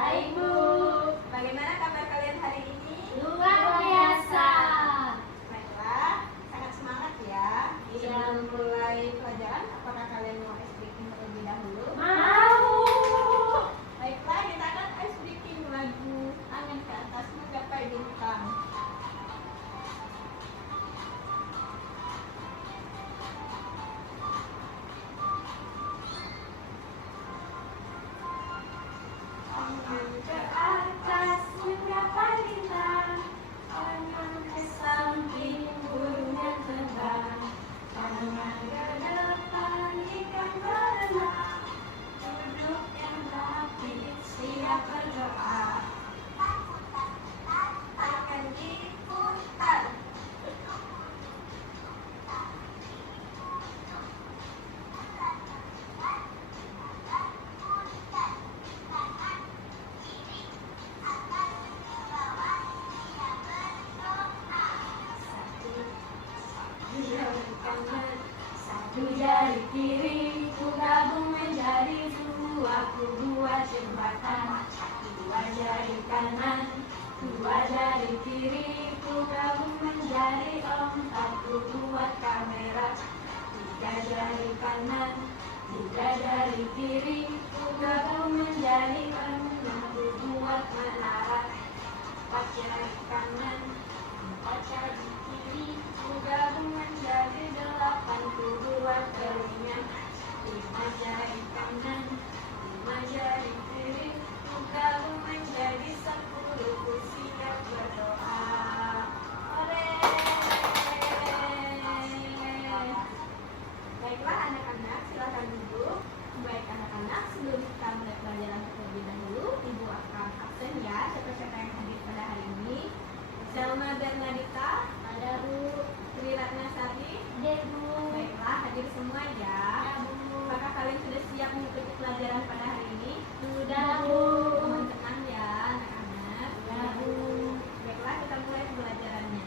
Baik, Bu. Bagaimana kabar kalian hari ini? Luar biasa. Baiklah, sangat semangat ya. Iya. Sebelum mulai pelajaran, apakah kalian mau ice breaking terlebih dahulu? Mau. Baiklah, kita akan ice breaking lagu Angin ke Atas Menggapai Bintang. Angin ke atas menggapai bintang, angin ke samping burung yang terbang, angin ke depan ikan berenang, duduk yang rapi siap berdoa. Akan diputar. Satu jari kiri ku gabung menjadi dua, ku buat jembatan. Dua jari kanan, dua jari kiri ku gabung menjadi empat, ku buat kamera. Tiga jari kanan, tiga jari kiri ku gabung menjadi enam, ku buat menara. Empat jari kanan, empat jari kiri ku gabung menjadi delapan, ku buat telinga. Lima jari kanan, lima jari kiri ku gabung menjadi sepuluh, ku siap berdoa. Hore! Baiklah anak-anak, silakan duduk. Baik anak-anak, sebelum kita mulai pelajaran terlebih dahulu, Ibu akan absen ya siapa-siapa yang hadir pada hari ini. Selma Bernadita, ada Bu. Tri Ratnasari, Ada, Bu. baiklah hadir semua ya. Ya, Bu. Apakah kalian sudah siap mengikuti pelajaran pada hari ini? Sudah, Bu. Mohon tenang ya anak-anak. Ya, Bu. Baiklah kita mulai pelajarannya.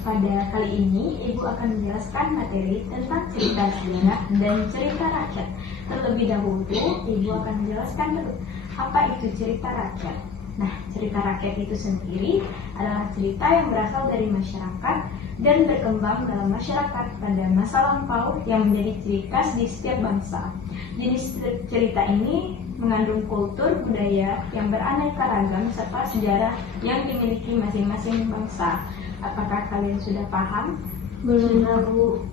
Pada kali ini, Ibu akan menjelaskan materi tentang cerita sejarah dan cerita rakyat. Terlebih dahulu, Ibu akan menjelaskan dulu apa itu cerita rakyat. Nah, cerita rakyat itu sendiri adalah cerita yang berasal dari masyarakat dan berkembang dalam masyarakat pada masa lampau yang menjadi ciri khas di setiap bangsa. Jenis cerita ini mengandung kultur budaya yang beraneka ragam serta sejarah yang dimiliki masing-masing bangsa. Apakah kalian sudah paham? Belum, Bu.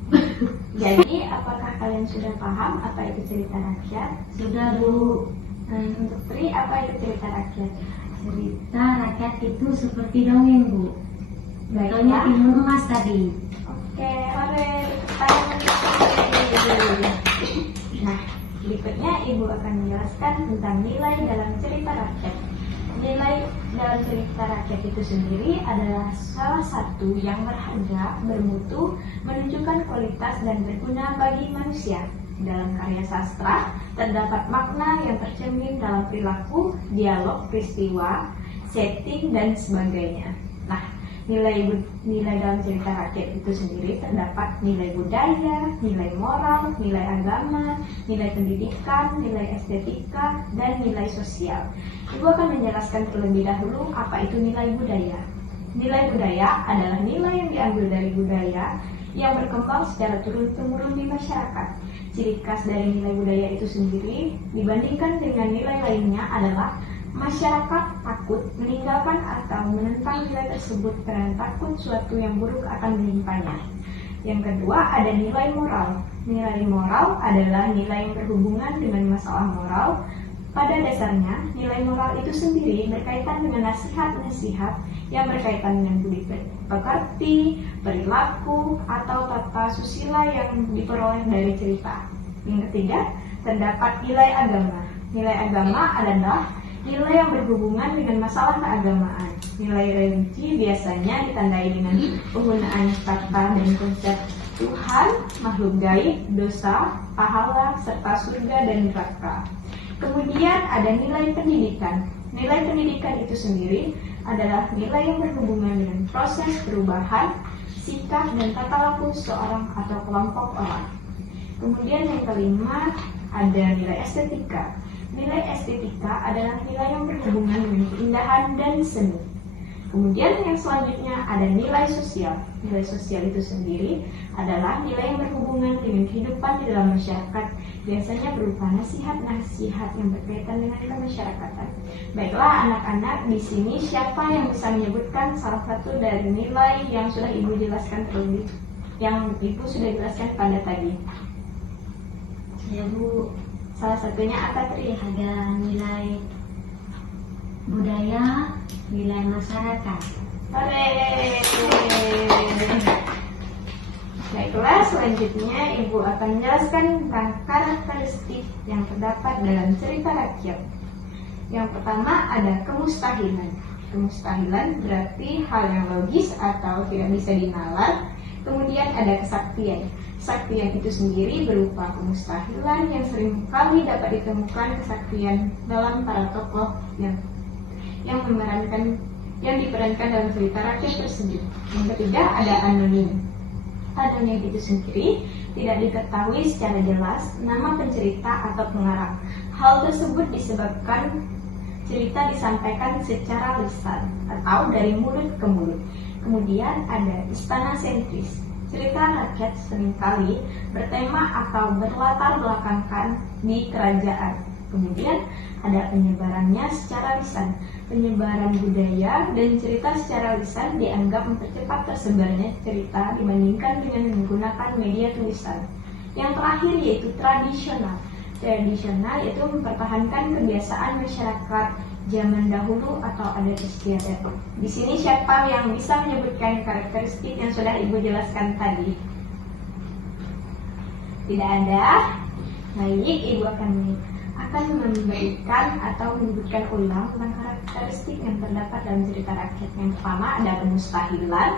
Jadi, apakah kalian sudah paham apa itu cerita rakyat? Sudah, Bu. Untuk Tri, apa itu cerita rakyat? Cerita rakyat itu seperti dongeng, Bu. Contohnya Baiklah. Timur Emas tadi. Oke, hore, Nah, berikutnya Ibu akan menjelaskan tentang nilai dalam cerita rakyat. Nilai dalam cerita rakyat itu sendiri adalah salah satu yang berharga, bermutu, menunjukkan kualitas dan berguna bagi manusia. Dalam karya sastra, terdapat makna yang tercermin dalam perilaku, dialog, peristiwa, setting, dan sebagainya. Nah, nilai dalam cerita rakyat itu sendiri terdapat nilai budaya, nilai moral, nilai agama, nilai pendidikan, nilai estetika, dan nilai sosial. Ibu akan menjelaskan terlebih dahulu apa itu nilai budaya. Nilai budaya adalah nilai yang diambil dari budaya yang berkembang secara turun-temurun di masyarakat. Ciri khas dari nilai budaya itu sendiri dibandingkan dengan nilai lainnya adalah masyarakat takut meninggalkan atau menentang nilai tersebut karena takut suatu yang buruk akan menimpanya. Yang kedua, ada nilai moral. Nilai moral adalah nilai yang berhubungan dengan masalah moral. Pada dasarnya, nilai moral itu sendiri berkaitan dengan nasihat-nasihat yang berkaitan dengan budi pekerti, perilaku, atau tata susila yang diperoleh dari cerita. Yang ketiga, terdapat nilai agama. Nilai agama adalah nilai yang berhubungan dengan masalah keagamaan. Nilai religi biasanya ditandai dengan penggunaan kata dan konsep Tuhan, makhluk gaib, dosa, pahala, serta surga dan neraka. Kemudian ada nilai pendidikan. Nilai pendidikan itu sendiri adalah nilai yang berhubungan dengan proses perubahan, sikap dan tata laku seorang atau kelompok orang. Kemudian yang kelima ada nilai estetika. Nilai estetika adalah nilai yang berhubungan dengan keindahan dan seni. Kemudian yang selanjutnya ada nilai sosial. Nilai sosial itu sendiri adalah nilai yang berhubungan dengan kehidupan di dalam masyarakat, biasanya berupa nasihat-nasihat yang berkaitan dengan kemasyarakatan. Baiklah anak-anak, di sini siapa yang bisa menyebutkan salah satu dari nilai yang sudah Ibu jelaskan terlebih, yang Ibu sudah jelaskan pada tadi? Ya Bu, Salah satunya apa Tri? ada nilai budaya, nilai masyarakat. Hore! Baiklah, selanjutnya Ibu akan menjelaskan tentang karakteristik yang terdapat dalam cerita rakyat. Yang pertama ada kemustahilan. Kemustahilan berarti hal yang logis atau tidak bisa dinalar. Kemudian ada kesaktian. Kesaktian itu sendiri berupa kemustahilan yang sering kali dapat ditemukan kesaktian dalam para tokoh yang diperankan dalam cerita rakyat tersebut. Yang ketiga ada anonim. Anonim itu sendiri tidak diketahui secara jelas nama pencerita atau pengarang. Hal tersebut disebabkan cerita disampaikan secara lisan atau dari mulut ke mulut. Kemudian ada istana sentris. Cerita rakyat seringkali bertema atau berlatar belakangkan di kerajaan. Kemudian ada penyebarannya secara lisan. Penyebaran budaya dan cerita secara lisan dianggap mempercepat tersebarnya cerita dibandingkan dengan menggunakan media tulisan. Yang terakhir yaitu tradisional. Tradisional itu mempertahankan kebiasaan masyarakat zaman dahulu atau adat istiadat. Di sini siapa yang bisa menyebutkan karakteristik yang sudah Ibu jelaskan tadi? Tidak ada. Baik, Ibu akan memberikan atau menyebutkan ulang tentang karakteristik yang terdapat dalam cerita rakyat. Yang pertama ada kemustahilan,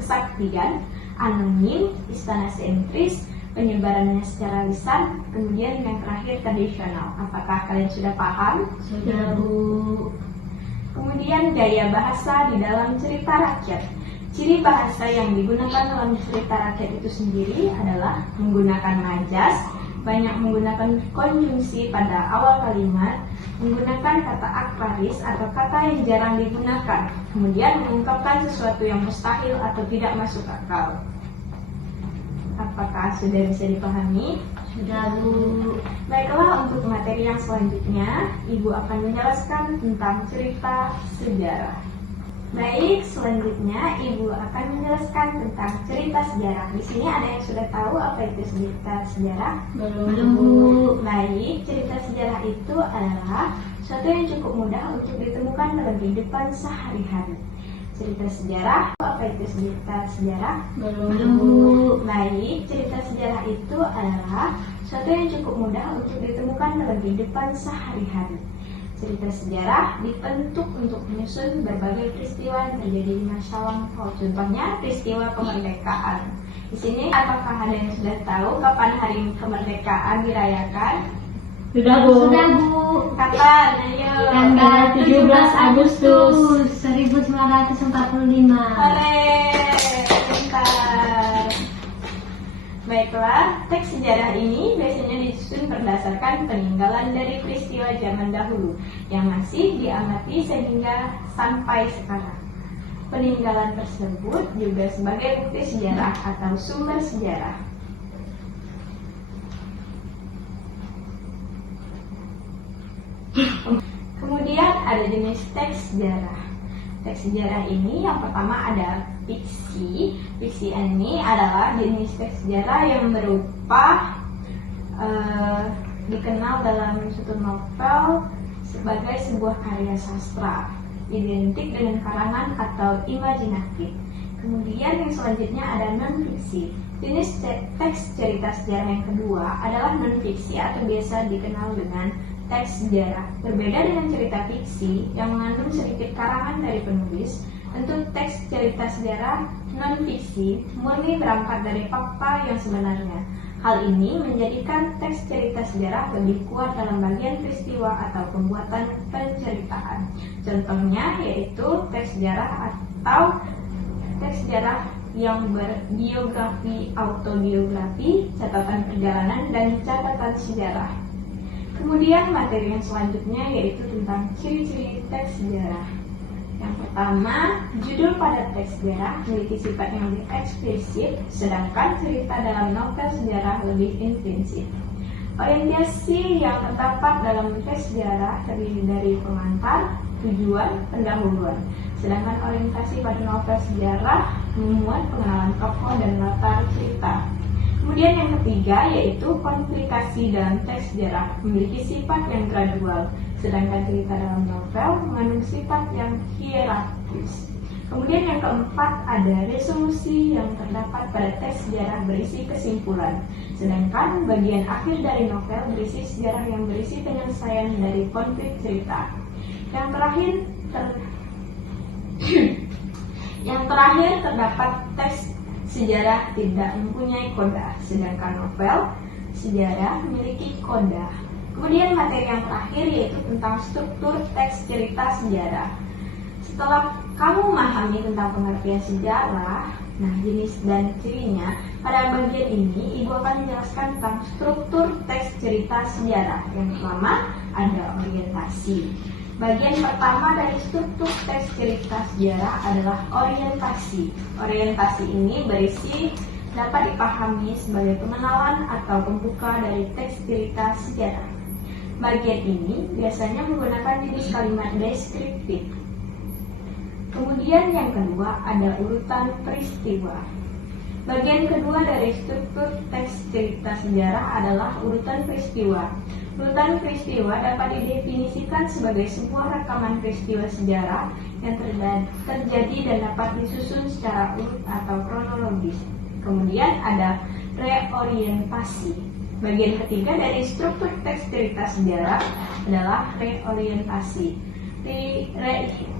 kesaktian, anonim, istana sentris, penyebarannya secara lisan, kemudian yang terakhir tradisional. Apakah kalian sudah paham? Sudah Bu. Kemudian gaya bahasa di dalam cerita rakyat. Ciri bahasa yang digunakan dalam cerita rakyat itu sendiri adalah menggunakan majas, banyak menggunakan konjungsi pada awal kalimat, menggunakan kata akraris atau kata yang jarang digunakan, kemudian mengungkapkan sesuatu yang mustahil atau tidak masuk akal. Apakah sudah bisa dipahami? Sudah Bu. Baiklah, untuk materi yang selanjutnya, Ibu akan menjelaskan tentang cerita sejarah. Baik, selanjutnya Ibu akan menjelaskan tentang cerita sejarah. Di sini ada yang sudah tahu apa itu cerita sejarah? Belum Bu. Baik, cerita sejarah itu adalah sesuatu yang cukup mudah untuk ditemukan dalam kehidupan sehari-hari. Cerita sejarah, apa itu cerita sejarah? Belum Bu. Baik, cerita sejarah itu adalah sesuatu yang cukup mudah untuk ditemukan dalam kehidupan sehari-hari. Cerita sejarah dibentuk untuk menyusun berbagai peristiwa yang terjadi di masa lampau. Contohnya peristiwa kemerdekaan. Di sini apakah ada yang sudah tahu kapan hari kemerdekaan dirayakan? Sudah Bu. Sudah Bu. Kapan? Ayo. Tanggal 17 Agustus 1945. Hore, pintar. Baiklah, teks sejarah ini biasanya disusun berdasarkan peninggalan dari peristiwa zaman dahulu yang masih diamati sehingga sampai sekarang. Peninggalan tersebut juga sebagai bukti sejarah atau sumber sejarah. Kemudian ada jenis teks sejarah. Teks sejarah ini yang pertama ada fiksi. Fiksi ini adalah jenis teks sejarah yang berupa dikenal dalam suatu novel sebagai sebuah karya sastra, identik dengan karangan atau imajinatif. Kemudian yang selanjutnya ada non-fiksi. Jenis teks cerita sejarah yang kedua adalah non-fiksi atau biasa dikenal dengan teks sejarah. Berbeda dengan cerita fiksi yang mengandung sedikit karangan dari penulis, untuk teks cerita sejarah non-fiksi murni berangkat dari fakta yang sebenarnya. Hal ini menjadikan teks cerita sejarah lebih kuat dalam bagian peristiwa atau pembuatan penceritaan. Contohnya yaitu teks sejarah atau teks sejarah yang berbiografi, autobiografi, catatan perjalanan, dan catatan sejarah. Kemudian materi yang selanjutnya yaitu tentang ciri-ciri teks sejarah. Yang pertama, judul pada teks sejarah memiliki sifat yang lebih eksplisit, sedangkan cerita dalam novel sejarah lebih implisit. Orientasi yang terdapat dalam teks sejarah terdiri dari pengantar, tujuan, pendahuluan. Sedangkan orientasi pada novel sejarah memuat pengenalan tokoh dan latar cerita. Kemudian yang ketiga yaitu komplikasi dalam teks sejarah memiliki sifat yang gradual, sedangkan cerita dalam novel mengandung sifat yang hierarkis. Kemudian yang keempat ada resolusi yang terdapat pada teks sejarah berisi kesimpulan, sedangkan bagian akhir dari novel berisi sejarah yang berisi penyelesaian dari konflik cerita. Yang terakhir terdapat teks sejarah tidak mempunyai koda, sedangkan novel sejarah memiliki koda. Kemudian materi yang terakhir yaitu tentang struktur teks cerita sejarah. Setelah kamu memahami tentang pengertian sejarah, jenis dan cirinya, pada bagian ini Ibu akan menjelaskan tentang struktur teks cerita sejarah. Yang pertama ada orientasi. Bagian pertama dari struktur teks cerita sejarah adalah orientasi. Orientasi ini berisi dapat dipahami sebagai pengenalan atau pembuka dari teks cerita sejarah. Bagian ini biasanya menggunakan jenis kalimat deskriptif. Kemudian yang kedua ada urutan peristiwa. Bagian kedua dari struktur teks cerita sejarah adalah urutan peristiwa. Urutan peristiwa dapat didefinisikan sebagai sebuah rekaman peristiwa sejarah yang terjadi dan dapat disusun secara urut atau kronologis. Kemudian ada reorientasi. Bagian ketiga dari struktur teks cerita sejarah adalah reorientasi.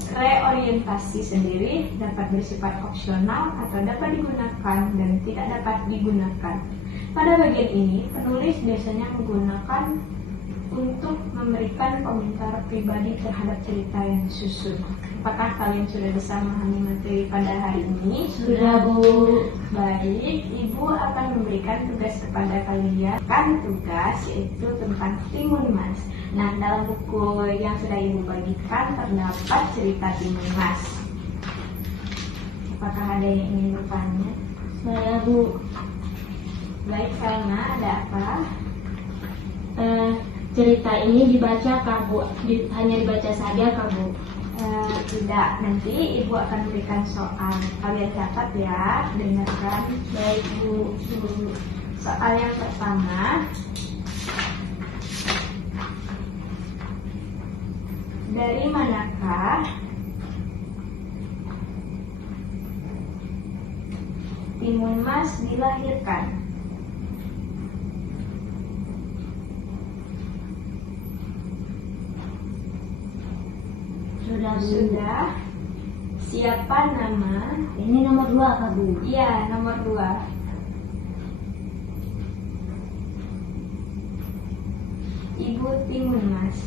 Reorientasi sendiri dapat bersifat opsional atau dapat digunakan dan tidak dapat digunakan. Pada bagian ini, penulis biasanya menggunakan untuk memberikan komentar pribadi terhadap cerita yang disusun. Apakah kalian sudah bisa memahami materi pada hari ini? Sudah, Bu. Baik, Ibu akan memberikan tugas kepada kalian. Tugas yaitu tentang Timun Mas. Dalam buku yang sudah Ibu bagikan terdapat cerita Timun Mas. Apakah ada yang ingin bertanya? Saya, Bu. Baik, Salma, ada apa? Cerita ini dibaca kah, Bu? Hanya dibaca saja kah, Bu? Tidak, nanti Ibu akan berikan soal. Kalian catat ya, dengarkan. Baik, Bu. Soal yang pertama, dari manakah Timun Mas dilahirkan? Sudah. Siapa nama? Ini nomor 2 kah, Bu? Iya, nomor 2. Ibu Timun Mas.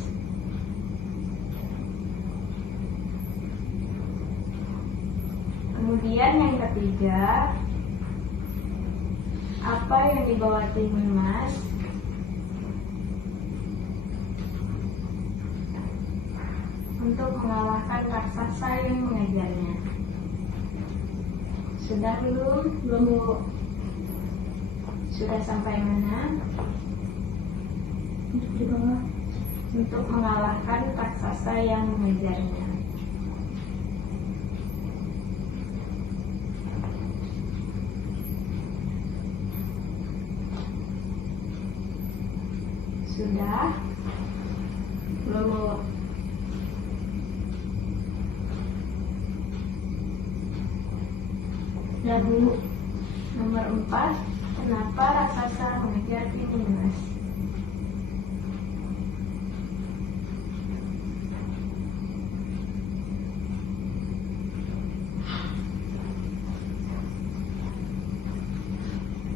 Kemudian yang ketiga, apa yang dibawa Timun Mas untuk mengalahkan raksasa yang mengejarnya? Sudah belum? Belum, Bu. Sudah sampai mana? Di bawah. Untuk mengalahkan raksasa yang mengejarnya. Sudah? Belum, Bu. Sudah, Bu. Nomor 4, kenapa raksasa mengejar Timun Mas?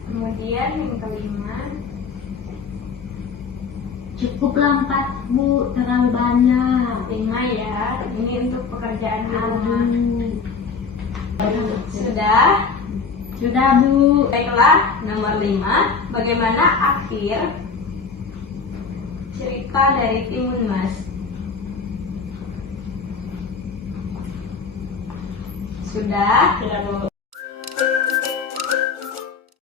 Kemudian yang kelima, Cukuplah 4, Bu. Terlalu banyak. 5 ya. Ini untuk pekerjaan di rumah. Aduh. Sudah? Sudah, Bu. Baiklah, nomor 5, bagaimana akhir cerita dari Timun Mas. Sudah? Sudah, Bu.